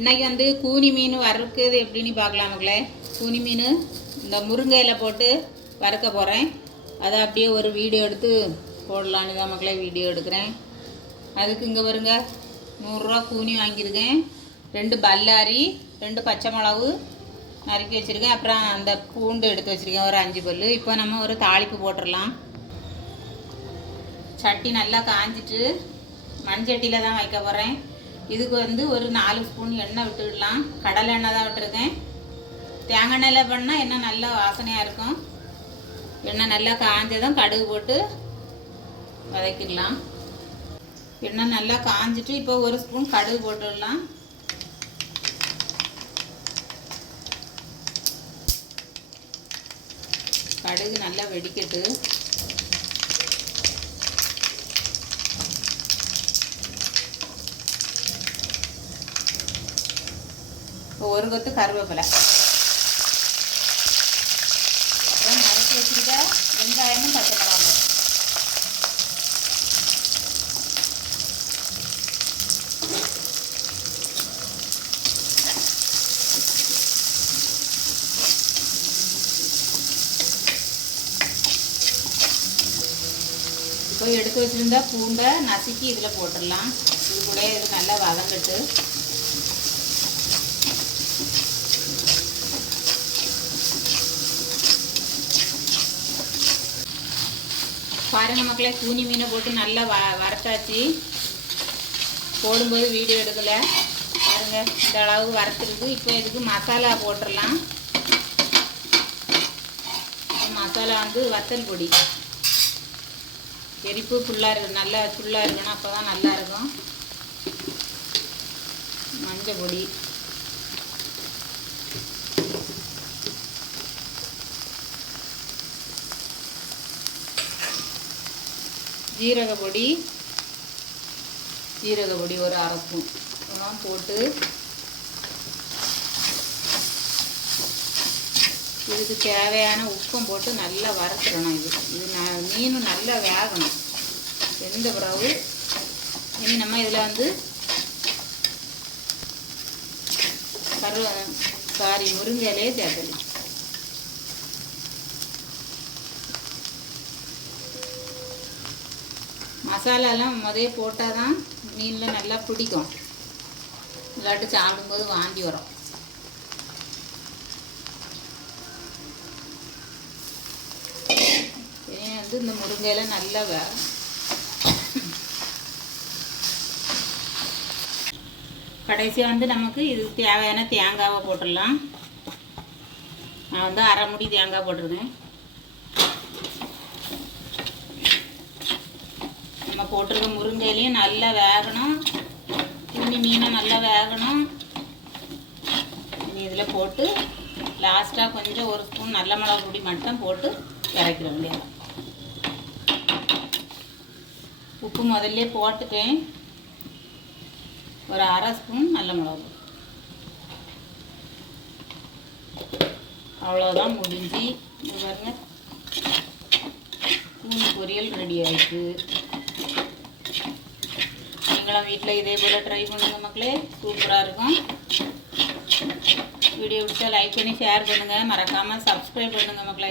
இன்றைக்கி வந்து கூனி மீன் வறுக்குது எப்படின்னு பார்க்கலாம் மக்களே. கூனி மீன் இந்த முருங்கையில் போட்டு வறுக்க போகிறேன் அதை அப்படியே ஒரு வீடியோ எடுத்து போடலான்னு தான் மக்களே வீடியோ எடுக்கிறேன். அதுக்கு இங்கே வருங்க நூறுரூவா கூனி வாங்கியிருக்கேன். ரெண்டு பல்லாரி ரெண்டு பச்சை மிளகு நறுக்கி வச்சுருக்கேன். அப்புறம் அந்த பூண்டு எடுத்து வச்சுருக்கேன் ஒரு அஞ்சு பல் இப்போ நம்ம ஒரு தாளிப்பு போட்டுடலாம். சட்டி நல்லா காஞ்சிட்டு மண்சட்டியில் தான் வைக்க போகிறேன் இதுக்கு வந்து ஒரு நாலு ஸ்பூன் எண்ணெய் விட்டுடலாம். கடலை எண்ணெய் தான் விட்டுருக்கேன். தேங்காய் எண்ணெயில் பண்ணால் எண்ணெய் நல்லா வாசனையாக இருக்கும். எண்ணெய் நல்லா காஞ்சதும் கடுகு போட்டு வதக்கிடலாம். எண்ணெய் நல்லா காஞ்சிட்டு இப்போ ஒரு ஸ்பூன் கடுகு போட்டுடலாம். கடுகு நல்லா வெடிக்கட்டு. ஒரு கொத்து கருவேப்பிலை. அப்புறம் நறுக்கி வச்சுக்கிட்ட வெங்காயமும் பச்சை மிளகாய் இப்போ எடுத்து வச்சுருந்தா பூண்டை நசுக்கி இதில் போட்டுடலாம். இது கூட இது நல்லா வதங்கட்டு பாருங்கள் மக்களே கூனி மீனை போட்டு நல்லா வ வறுத்தாச்சு. போடும்போது வீடியோ எடுக்கலை. பாருங்கள் இந்த அளவு வறுத்துருக்கு. இப்போ இதுக்கு மசாலா போட்டுடலாம். மசாலா வந்து வத்தல் பொடி. எரிப்பு ஃபுல்லாக இருக்கு. நல்லா ஃபுல்லாக இருக்குன்னா அப்போ தான் நல்லாயிருக்கும் மஞ்சள் பொடி. ஜீரக பொடி ஜீரக பொடி ஒரு அரை ஸ்பூன். இதெல்லாம் போட்டு இதுக்கு தேவையான உப்பும் போட்டு நல்லா வறுத்துடணும் இது. இது ந- மீன் நல்லா வேகணும். வெந்த பிறகு இனி நம்ம இதில் வந்து கரு சாரி முருங்கையிலே சேர்த்துக்கலாம் மசாலாலாம் முதல்ல போட்டால் தான் மீனில் நல்லா பிடிக்கும். இல்லாட்டி சாப்பிடும்போது வாந்தி வரும். ஏன் வந்து இந்த முருங்கையெல்லாம் நல்லா வே கடைசியாக வந்து நமக்கு இதுக்கு தேவையான தேங்காவை போட்டுடலாம். நான் வந்து அரை முடி தேங்காய் போட்டிருக்கேன் நம்ம போட்டிருக்க முருங்கையிலையும் நல்லா வேகணும். துணி மீனும் நல்லா வேகணும். இனி இதில் போட்டு லாஸ்ட்டாக கொஞ்சம் ஒரு ஸ்பூன் நல்ல மிளகு பொடி மட்டும் போட்டு இறக்கிட வேண்டியது உப்பு முதல்ல போட்டுட்டேன். ஒரு அரை ஸ்பூன் நல்ல மிளகு அவ்வளோதான் முடிஞ்சு. இது பாருங்க. பூண்டு பொரியல் ரெடி ஆயிடுச்சு நீங்களும் வீட்டில் இதே போல் ட்ரை பண்ணுங்க மக்களே. சூப்பராக இருக்கும். வீடியோ பிடிச்சா லைக் பண்ணி ஷேர் பண்ணுங்கள் மறக்காமல் சப்ஸ்கிரைப் பண்ணுங்கள் மக்களே.